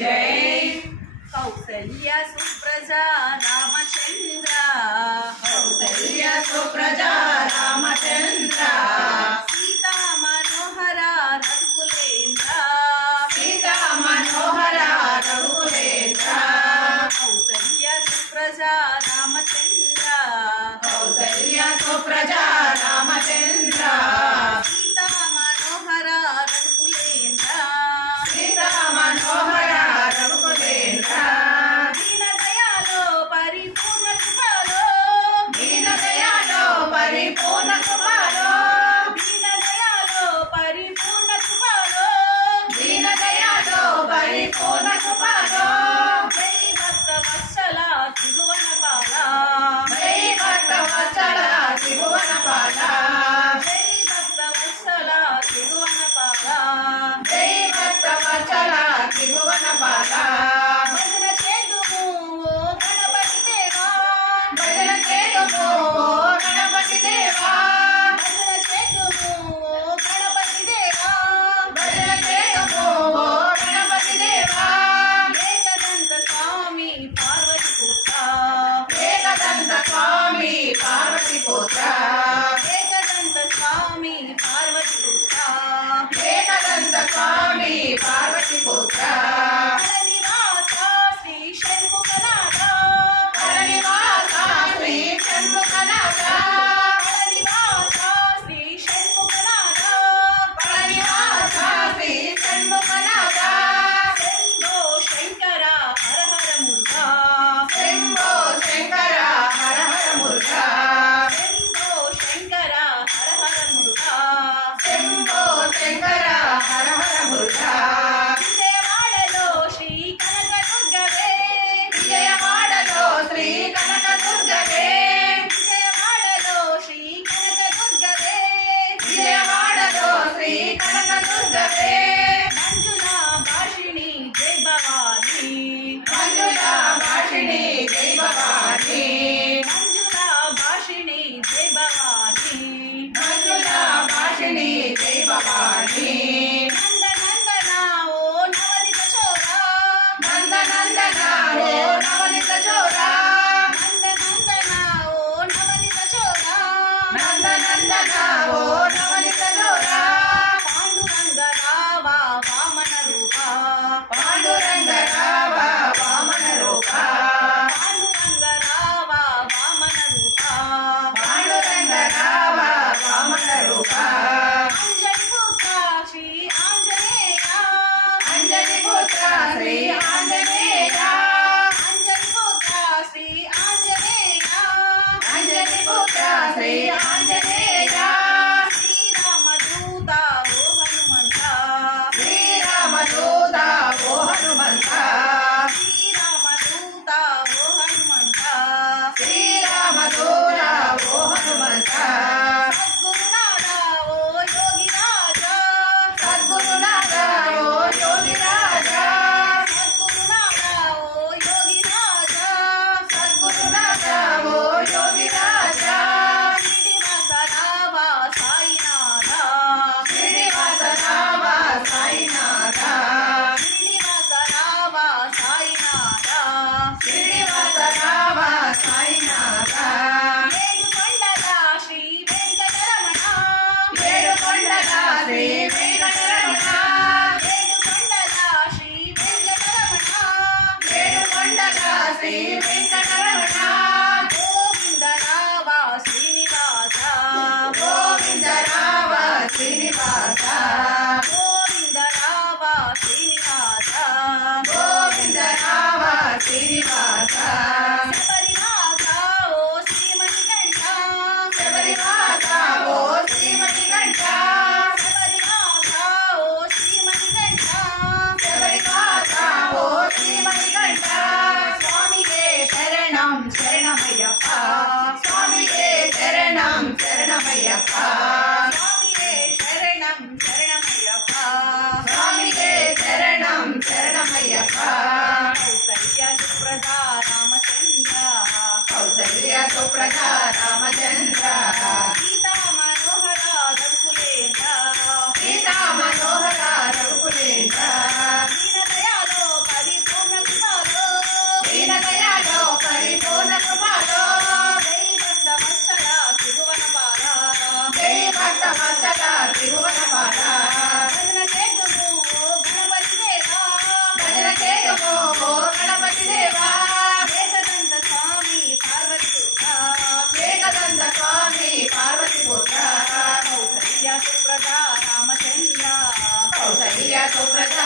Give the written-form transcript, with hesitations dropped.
जय कौसल्या सुप्रजा रामचंद्र कौसल्या सुप्रजा रामचंद्र सीता मनोहरा रघुकुलेन्द्र सीता मनोहरा रघुकुलेन्द्र कौसल्या सुप्रजा रामचंद्र कौसल्या सुप्रजा रामचंद्र सीता मनोहरा रघुकुलेन्द्र सीता मनोहरा रघुकुलेन्द्र दीन दयालो परिपूर्ण कृपालो दीन दयालो परिपूर्ण कृपालो दीन दयालो परिपूर्ण कृपालो दीन दयालो परिपूर्ण कृपालो जय भक्त वत्सला त्रिभुवन पाला जय भक्त वत्सला त्रिभुवन पाला जय भक्त वत्सला त्रिभुवन पाला जय भक्त वत्सला त्रिभुवन पाला भजन చేదుము ఓ గణపతి దేవా भजन చేదుము ఓ గణపతి దేవా భజన చేదుము ఓ గణపతి దేవా భజన చేదుము ఓ గణపతి దేవా ఏకదంత స్వామి పార్వతి పుత్ర ఏకదంత స్వామి పార్వతి పుత్ర ఏకదంత స్వామి పార్వతి పుత్ర ఏకదంత స్వామి పార్వతి పుత్ర నివాస శ్రీ షణ్ముఖనాథ హరనివాస శ్రీ షణ్ముఖనాథ నివాస శ్రీ షణ్ముఖనాథ హరనివాస శ్రీ షణ్ముఖనాథ శంభో శంకర హర హర మురుగా శంభో శంకర హర హర మురుగా శంభో శంకర హర హర మురుగా శంభో శంకర హర హర మురుగా విజయవాడలో శ్రీ కనకదుర్గవే విజయవాడలో శ్రీ కనకదుర్గవే విజయవాడలో శ్రీ కనకదుర్గవే విజయవాడలో శ్రీ కనకదుర్గవే మంజులా భాషిణి జై భవాని మంజులా భాషిణి జై భవాని మంజులా భాషిణి జై భవాని మంజులా భాషిణి జై భవాని నందనందన ఓ నవనిత చోరా నందనందన ఓ నవనిత చోరా నందనందన ఓ నవనిత చోరా నందనందన ఓ నవనిత చోరా పాండురంగ రావా వామన రూపా పాండురంగ రావ వామన రూప పాండురంగ రావా వామన రూపా పాండురంగ రావ వామన రూప అంజలి పుత్ర శ్రీ ఆంజనేయ అంజలి పుత్ర శ్రీ ఆంజనేయ అంజలి పుత్ర శ్రీ ఆంజనేయ అంజలి పుత్ర శ్రీ ఆంజనేయ శ్రీరామదూత ఓ హనుమంత శ్రీరామదూత ఓ హనుమంత శ్రీరామదూత ఓ హనుమంత శ్రీరామదూత ఓ హనుమంత సద్గురునాథ ఓ యోగి రాజా సద్గురునాథ ఓ యోగి రాజా సద్గురునాథ ఓ యోగి రాజా సద్గురునాథ ఓ యోగి రాజా శ్రీనివాస రావా సాయినాథ శ్రీనివాస రామ సాయినాథ శ్రీనివాస రావా సాయినాథ శ్రీనివాస రామ సాయినాథ ఏడుకొండల శ్రీ వెంకటరమణ ఏడుకొండల శ్రీ వెంకటరమణ ఏడుకొండల శ్రీ వెంకటరమణ ఏడుకొండల శ్రీ వెంకటరమణ గోవింద రావా శ్రీనివాస గోవింద రామ శ్రీనివాస గోవింద రావా శ్రీనివాస గోవింద రామ శ్రీనివాస శబరివాస ఓ శ్రీమణికంఠ శబరివాస ఓ శ్రీమణికంఠ శబరివాస ఓ శ్రీమణికంఠ శబరివాస ఓ శ్రీమణికంఠ స్వామియే శరణం శరణమయ్యప్ప స్వామియే శరణం శరణమయ్యప్ప స్వామియే శరణం శరణమయ్యప్ప స్వామియే శరణం శరణమయ్యప్ప కౌసల్య సుప్రజా రామచంద్ర కౌసల్య సుప్రజా రామచంద్ర సీతా మనోహర రఘుకులేంద్ర సీతా మనోహర రఘుకులేంద్ర దీన దయాలో పరి సుప్రజ